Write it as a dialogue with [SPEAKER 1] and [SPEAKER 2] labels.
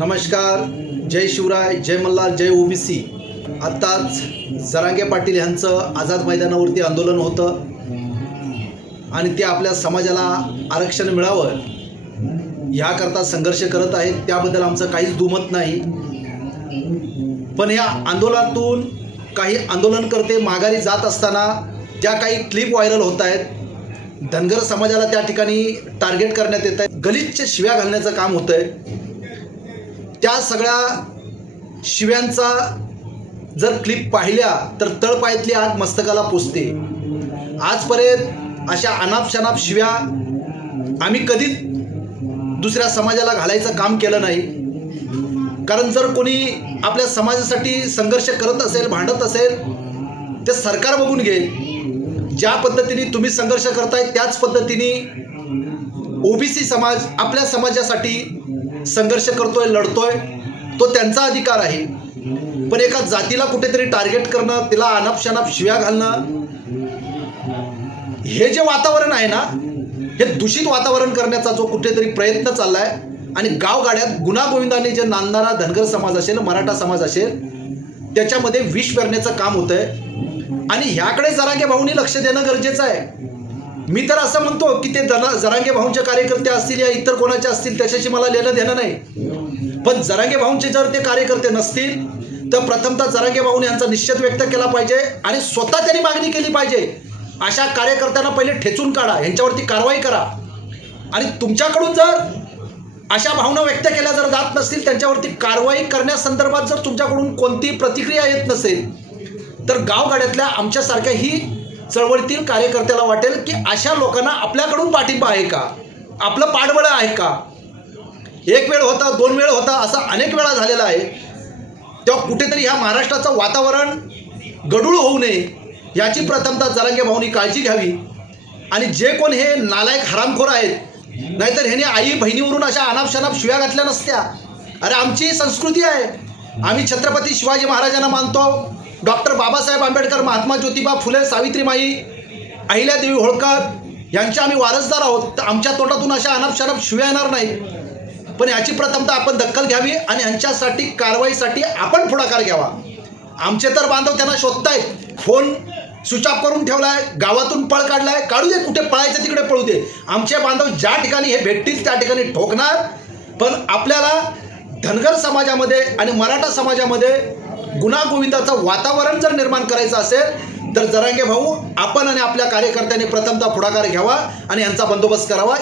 [SPEAKER 1] नमस्कार जय शिवराय जय मल्हार जय ओबीसी आत्ताच जरांगे पाटील यांचं आझाद मैदानावरती आंदोलन होतं. आणि ते आपल्या समाजाला आरक्षण मिळावं ह्याकरता संघर्ष करत आहेत. त्याबद्दल आमचं काहीच दुमत नाही. पण या आंदोलनातून काही आंदोलनकर्ते माघारी जात असताना त्या काही क्लिप व्हायरल होत आहेत धनगर समाजाला त्या ठिकाणी टार्गेट करण्यात येत आहे गलिच्छ शिव्या घालण्याचं काम होतं आहे त्या सगळ्या शिव्यांचा जर क्लिप पाहिल्या तर तळपायातली आग मस्तकाला पोचते आजपर्यंत अशा अनापशनाप शिव्या आम्ही कधीच दुसऱ्या समाजाला घालायचं काम केलं नाही. कारण जर कोणी आपल्या समाजासाठी संघर्ष करत असेल भांडत असेल ते सरकार बघून घेईल. ज्या पद्धतीने तुम्ही संघर्ष करताय त्याच पद्धतीने ओबीसी समाज आपल्या समाजासाठी संघर्ष करतोय लढतोय तो त्यांचा अधिकार आहे. पण एका जातीला कुठेतरी टार्गेट करणं तिला अनाप शनाप शिव्या घालणं हे जे वातावरण आहे ना हे दूषित वातावरण करण्याचा जो कुठेतरी प्रयत्न चालला आहे आणि गावगाड्यात गुन्हागोविंदाने जे नांदणारा धनगर समाज असेल मराठा समाज असेल त्याच्यामध्ये विष पेरण्याचं काम होतं आहे आणि ह्याकडे जरांगे भाऊनी लक्ष देणं गरजेचं आहे. मी तर असं म्हणतो की ते दना जरांगे भाऊंचे कार्यकर्ते असतील या इतर कोणाचे असतील त्याच्याशी मला लेणं देणं नाही. पण जरांगे भाऊंचे जर ते कार्यकर्ते नसतील तर प्रथमतः जरांगे भाऊन यांचा निश्चित व्यक्त केला पाहिजे आणि स्वतः त्यांनी मागणी केली पाहिजे. अशा कार्यकर्त्यांना पहिले ठेचून काढा यांच्यावरती कारवाई करा. आणि तुमच्याकडून जर अशा भावना व्यक्त केल्या जर जात नसतील त्यांच्यावरती कारवाई करण्यासंदर्भात जर तुमच्याकडून कोणती प्रतिक्रिया येत नसेल तर गावगाड्यातल्या आमच्यासारख्या ही चळवळीतील कार्यकर्त्याला वाटेल की अशा लोकांना आपल्याकडून पाठिंबा आहे का? आपलं पाठबळ आहे का? एक वेळ होता दोन वेळ होता असं अनेक वेळा झालेला आहे. तेव्हा कुठेतरी ह्या महाराष्ट्राचं वातावरण गडूळ होऊ नये याची प्रथमतः जरांगे भाऊनी काळजी घ्यावी. आणि जे कोण हे नालायक हरामखोर आहेत नाहीतर ह्याने आई बहिणीवरून अशा अनापशनाप शिव्या घातल्या नसत्या. अरे आमची संस्कृती आहे. आम्ही छत्रपती शिवाजी महाराजांना मानतो. डॉक्टर बाबासाहेब आंबेडकर महात्मा ज्योतिबा फुले सावित्रीमाई अहिल्यादेवी होळकर यांचे आम्ही वारसदार आहोत. तर आमच्या तोंडातून अशा अनाप शिव्या येणार नाही पण याची प्रथमतः आपण दखल घ्यावी आणि यांच्यासाठी कारवाईसाठी आपण पुढाकार घ्यावा. आमचे तर बांधव त्यांना शोधतायत. फोन स्विच ऑफ करून ठेवलाय गावातून पळ काढलाय. काढू दे कुठे पळायचं तिकडे पळू दे. आमचे बांधव ज्या ठिकाणी हे भेटतील त्या ठिकाणी ठोकणार. पण आपल्याला धनगर समाजामध्ये आणि मराठा समाजामध्ये गुणागोविंदाचं वातावरण जर निर्माण करायचं असेल तर जरांगे भाऊ आपण आणि आपल्या कार्यकर्त्यांनी प्रथमतः पुढाकार घ्यावा आणि यांचा बंदोबस्त करावा.